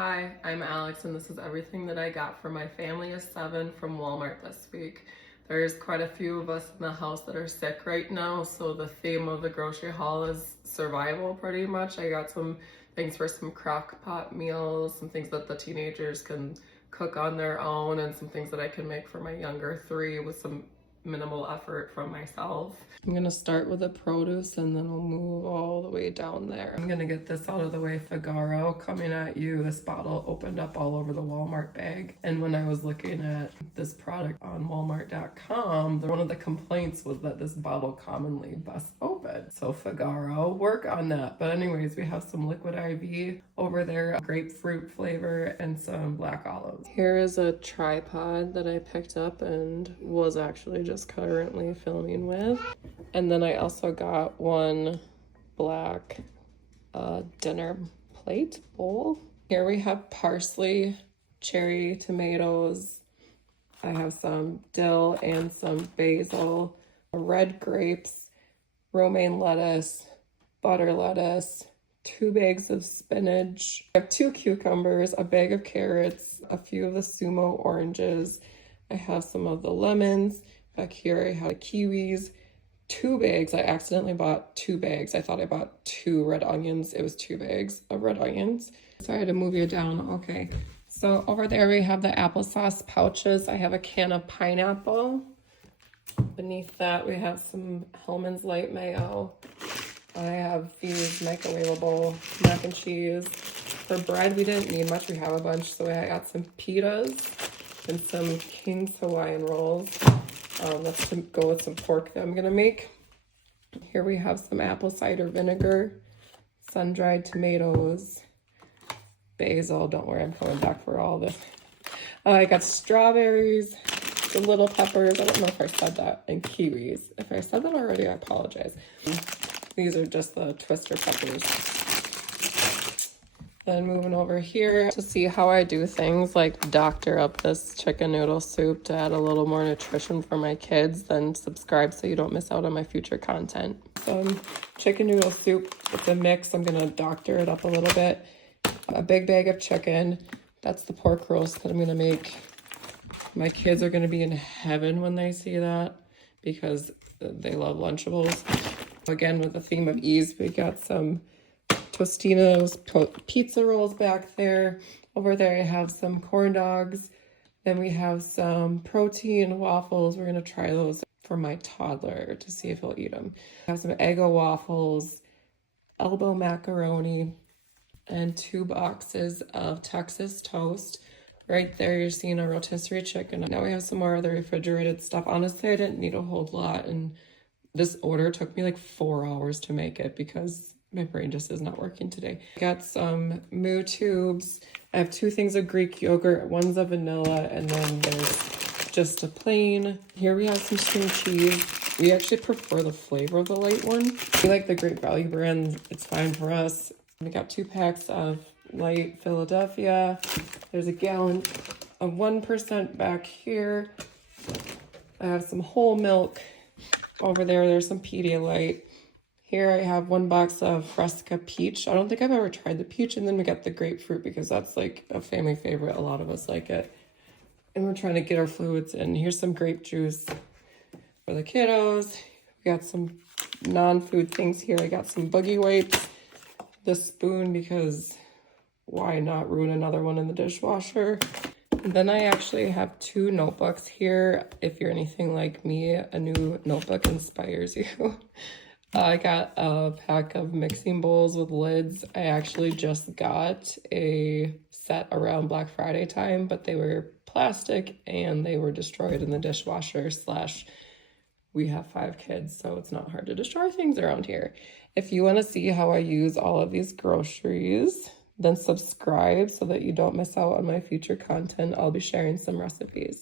Hi, I'm Alex, and this is everything that I got for my family of 7 from Walmart this week. There's quite a few of us in the house that are sick right now, so the theme of the grocery haul is survival pretty much. I got some things for some crock pot meals, some things that the teenagers can cook on their own, and some things that I can make for my younger 3 with some minimal effort from myself. I'm gonna start with the produce and then we'll move all the way down there. I'm gonna get this out of the way. Figaro coming at you. This bottle opened up all over the Walmart bag. And when I was looking at this product on Walmart.com, one of the complaints was that this bottle commonly busts open. So Figaro, work on that. But anyways, we have some liquid IV over there, grapefruit flavor, and some black olives. Here is a tripod that I picked up and was actually just currently filming with. And then I also got one black dinner plate bowl. Here we have parsley, cherry tomatoes. I have some dill and some basil, red grapes, romaine lettuce, butter lettuce, 2 bags of spinach. I have 2 cucumbers, a bag of carrots, a few of the sumo oranges. I have some of the lemons. Back here I have kiwis, 2 bags. I accidentally bought 2 bags. I thought I bought 2 red onions. It was 2 bags of red onions. So I had to move you down. Okay. So over there we have the applesauce pouches. I have a can of pineapple. Beneath that we have some Hellmann's light mayo. I have these microwavable mac and cheese. For bread, we didn't need much. We have a bunch. So I got some pitas and some King's Hawaiian rolls. That's to go with some pork that I'm gonna make. Here we have some apple cider vinegar, sun-dried tomatoes, basil. Don't worry, I'm coming back for all this. I got strawberries, the little peppers. I don't know if I said that, and kiwis. If I said that already, I apologize. These are just the twister peppers. Then moving over here to see how I do things, like doctor up this chicken noodle soup to add a little more nutrition for my kids, then subscribe so you don't miss out on my future content. Some chicken noodle soup with the mix. I'm gonna doctor it up a little bit. A big bag of chicken. That's the pork roast that I'm gonna make. My kids are gonna be in heaven when they see that because they love Lunchables. Again, with the theme of ease, we got some Tostino's pizza rolls back there. Over there I have some corn dogs. Then we have some protein waffles. We're gonna try those for my toddler to see if he'll eat them. I have some Eggo waffles, elbow macaroni, and 2 boxes of Texas toast. Right there you're seeing a rotisserie chicken. Now we have some more other refrigerated stuff. Honestly, I didn't need a whole lot, and this order took me like 4 hours to make it because my brain just is not working today. I got some moo tubes. I have 2 things of Greek yogurt. One's a vanilla, and then there's just a plain. Here we have some string cheese. We actually prefer the flavor of the light one. We like the Great Value brand. It's fine for us. We got 2 packs of light Philadelphia. There's a gallon of 1% back here. I have some whole milk. Over there, there's some Pedialyte. Here I have 1 box of Fresca peach. I don't think I've ever tried the peach. And then we got the grapefruit because that's like a family favorite. A lot of us like it. And we're trying to get our fluids in. Here's some grape juice for the kiddos. We got some non-food things here. I got some boogie wipes. This spoon because why not ruin another one in the dishwasher? And then I actually have 2 notebooks here. If you're anything like me, a new notebook inspires you. I got a pack of mixing bowls with lids. I actually just got a set around Black Friday time, but they were plastic and they were destroyed in the dishwasher / we have 5 kids, so it's not hard to destroy things around here. If you want to see how I use all of these groceries, then subscribe so that you don't miss out on my future content. I'll be sharing some recipes.